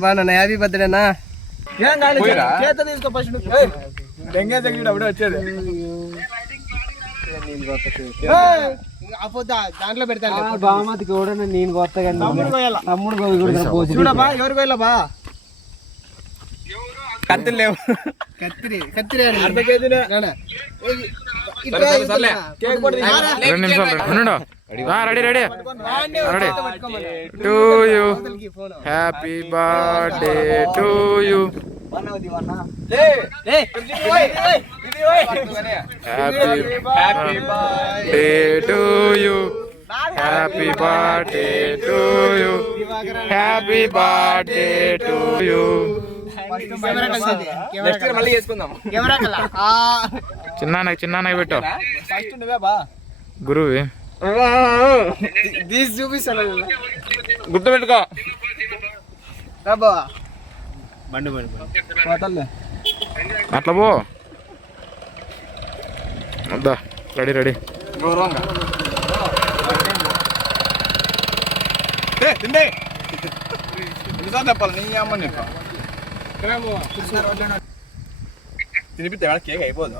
బాగున్నా happy birthday అన్నా. ఏం కాదు చేత తీసుకో ఫస్ట్ తగ్గిడు అప్పుడే వచ్చేది. అపోతా దాంట్లో పెడతాను బామతికి కూడా నేను కొత్తగా తమ్ముడు చూడబా ఎవరు కోయాల బా? కత్తులు లేవు. కత్తిరి కత్తిరి అని. అర్ధ కేజీనే ಹಾ ready ready ready to you happy birthday to you happy birthday to you happy birthday to you happy birthday to you ಚಿನ್ನಾನಾಗಿ ಚಿನ್ನಾನಾಗಿ ಬಿಟ್ಟು ಗುರುವಿ. తీసి చూపిస్తాను. గుర్తు పెట్టుకో రాబో పోతలే. అట్లా పో. వద్దా రెడీ రెడీ. గౌరవంగా తిండే. ఎన్నిసార్లు చెప్పాలి? నీ అమ్మ నీకు తినిపితే కేక్ అయిపోదు.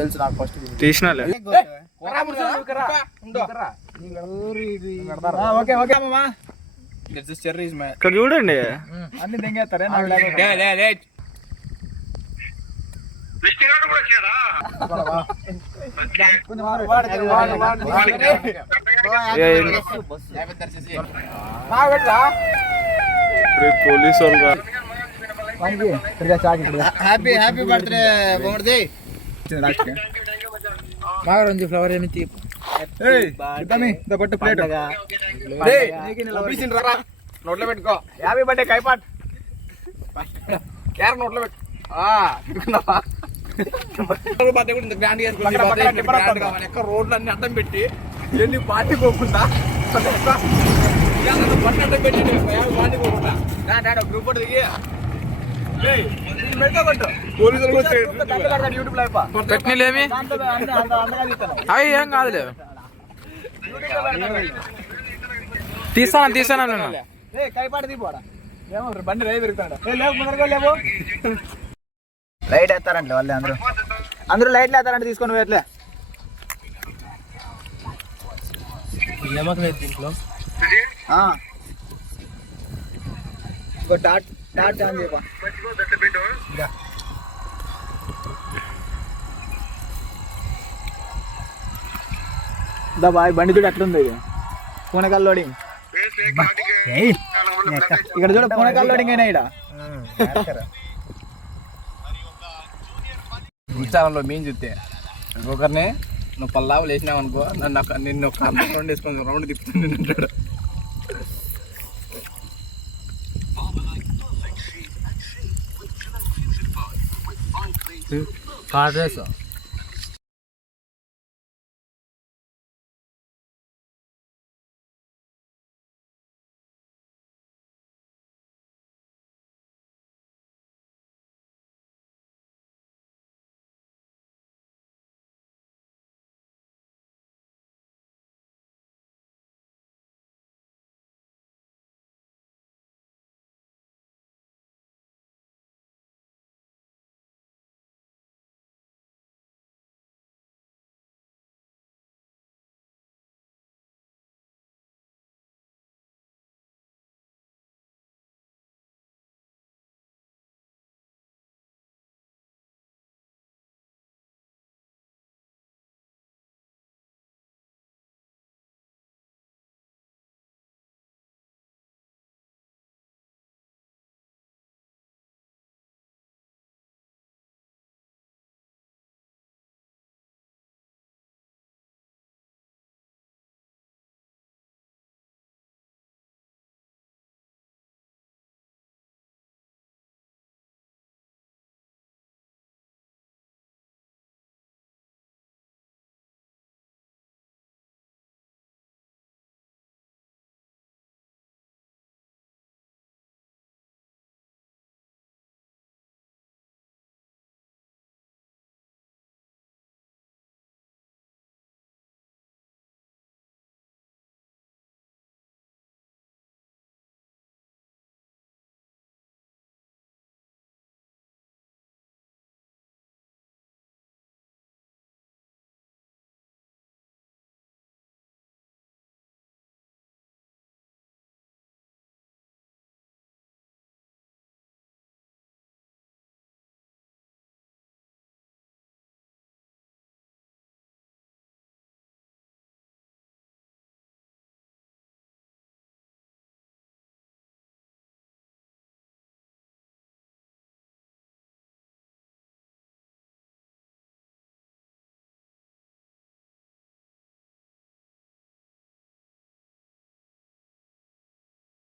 తెలుసు నాకు ఫస్ట్ తీసినాలే. ఓకే ఓకే అమ్మా చెర్రీస్ మ్యాన్ ఇక్కడ చూడండి అన్ని దెంగేస్తారే నాకు లేకపోతే. కొంచెం మారు. వాడు, వాడు, వాడు, వాడు. ఏ, మా పెట్టరా? పోలీసు వాళ్ళు వానికి ఇక్కడికి చాకి ఇక్కడికి. హ్యాపీ హ్యాపీ బర్త్డే ఏయ్, ఇద్దామి, ఇదో పట్టు ప్లేట్. నోట్లో పెట్టుకో. యాభై బట్టే కైపాట్ క్యార నోట్లో పెట్టు. వస్తుందా? ఎక్కడ రోడ్లు అన్ని అడ్డం పెట్టి ఎన్ని పార్టీ పోకుండా? బండి అడ్డం పెట్టి పార్టీ పోకుండా. గ్రూప్ దిగి. పోలీసులు పెట్టినలేమి? అవి ఏం కాదులే. తీసాను తీసాను నేను ఏమో బండి రైలు పెరుగుతాడు లైట్ వేస్తారంట వాళ్ళే అందరూ. అందరూ లైట్లు వేస్తారంట తీసుకొని పోయట్లే. నమ్మకం దీంట్లో టాట్ టాట్ ఆన్ ఇదా. దా బాయ్ బండి చూడు ఎట్లుంది ఇది? పూనకాల లోడింగ్. ఇక్కడ చూడ పూనకాల లోడింగ్ అయినా ఇక్కడ ఇన్స్టాగ్రామ్లో మేము చూస్తే ఇంకొకరిని నువ్వు పల్లావులు వేసినావు అనుకో నన్ను నిన్ను ఒక రౌండ్ వేసుకొని రౌండ్ తిప్పుతుంది అంటాడు. Car race